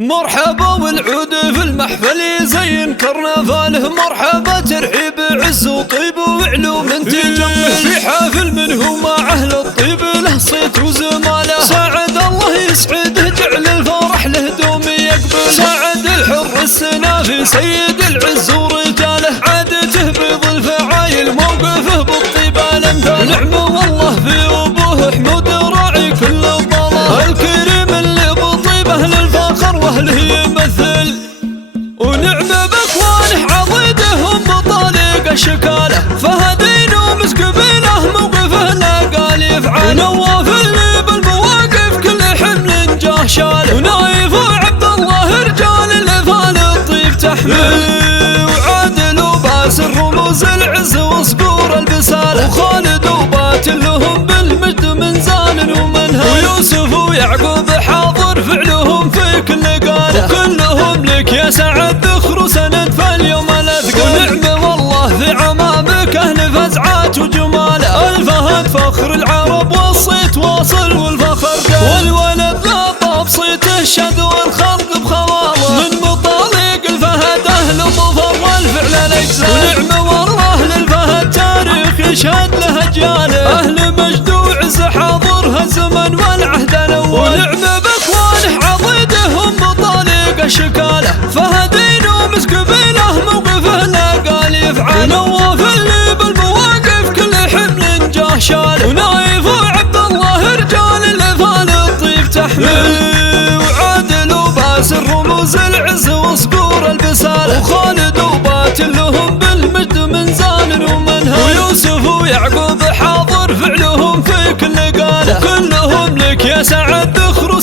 مرحبا والعود في المحفل يزين كرنفاله، مرحبا ترحيب عز وطيب وعلوم تجمل في حافل منه مع اهل الطيب له صيت وزماله. ساعد الله يسعده جعل الفرح له دوم يقبل، ساعد الحر السنافي سيد العز ورجاله، عادته بيض الفعايل موقفه بالطيبه الامثال. نعم والله في ابوه حمود راعي كل الضلال، الكريم اللي بطيبه للفخر واهله يمثل. ونعم باخوانه عضيدهم بطالق الشكاله، فهدين ومس قبيله موقفه لا قال يفعل. نواف اللي بالمواقف كل حمل جاه شاله، ونايف وعبد الله رجال الافال الطيب تحمل. وعادل وباسل رموز العز وصقور البساله، وخالد وباتل لهم بالمجد من زان ومنهل. ويوسف ويعقوب حاضر فعلهم في كل قاله، وكلهم لك يا سعد ذخر وسند فاليوم الاثقل. ونعم والله في عمامك اهل فزعات وجماله، الفهد فخر العرب والصيت واصل والفخر قال. والولد لا طاب صيته الشد والخلق بخواله، من مطالق الفهد اهل ظفر والفعل الاجزال. ونعم والله للفهد تاريخ يشهد له اجياله، اهل مجد وعز حاضرها الزمن والعهد الاول. ونعم باخوانه عضيدهم بطالق الشكاله، فهدين ومس قبيله موقفه لا قال يفعل. نواف اللي بالمواقف كل حمل جاه شاله، ونايف وعبد الله رجال الافال الطيب تحمل. وعادل وباسل رموز العز وصقور البساله، وخالد وباتل لهم بالمجد من زان ومنهل. ويوسف ويعقوب حاضر فعلهم في كل قاله، وكلهم لك يا سعد ذخر